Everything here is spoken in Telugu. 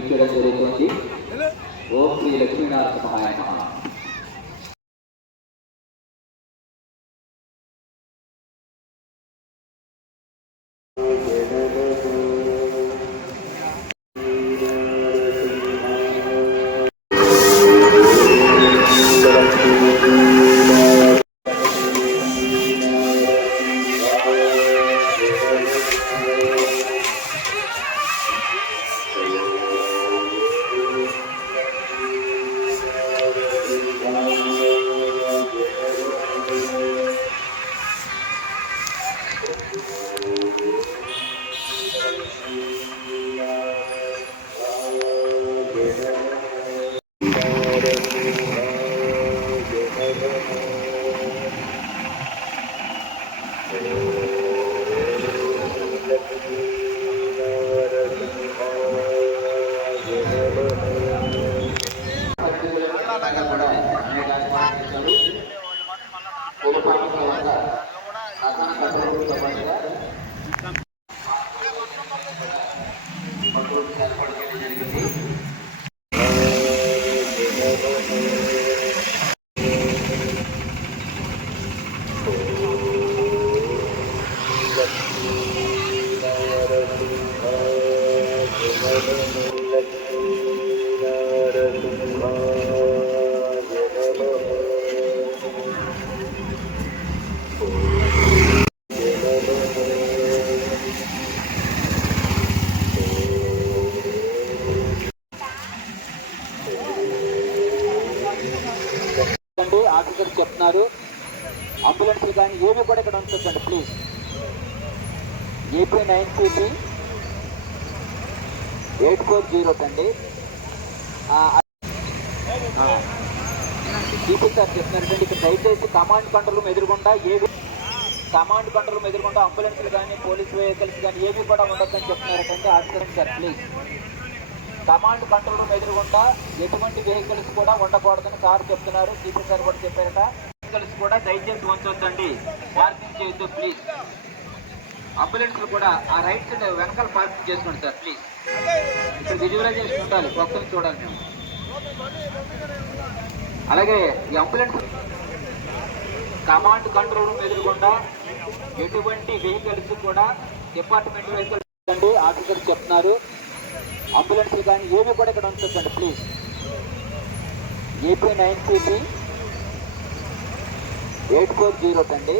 ఇచ్చడం జరుగుతుంది. ఓం శ్రీ లక్ష్మీనారాయణ నమః. ఆఫీసర్ చెప్తున్నారు, అంబులెన్స్ కానీ ఏమి కూడా ఇక్కడ ఉంచండి ప్లీజ్. ఏపీ 9CP 840 అండి. డీపీ సార్ చెప్తున్నారంటే ఇక్కడ దయచేసి కమాండ్ కంట్రోల్ ఎదురుగుండా అంబులెన్స్లు కానీ పోలీస్ వెహికల్స్ కానీ ఏవి కూడా ఉండొద్దని చెప్తున్నారంటే officer sir please. Command control room ఎదురుగుండా ఎటువంటి వెహికల్స్ కూడా ఉండకూడదని సార్ చెప్తున్నారు. డీపీ సార్ కూడా చెప్పారట. వెహికల్స్ కూడా దయచేసి ఉంచొద్దండి, పార్కింగ్ చేయొద్దు ప్లీజ్. అంబులెన్స్లు కూడా ఆ రైట్ సైడ్ వెనకాల పార్కింగ్ చేసుకోండి సార్ ప్లీజ్. ఇక్కడ విజువలైజేషన్ ఉండాలి, భక్తులు చూడాలి మేము. అలాగే ఈ అంబులెన్స్ కమాండ్ కంట్రోల్ రూమ్ ఎదురుగుండా ఎటువంటి వెహికల్స్ కూడా డిపార్ట్మెంట్ వెహికల్స్ అండి ఆఫీసర్ చెప్తున్నారు. అంబులెన్స్ కానీ ఏవి కూడా ఇక్కడ ఉంచండి ప్లీజ్. ఏపీ 9CP 840 అండి.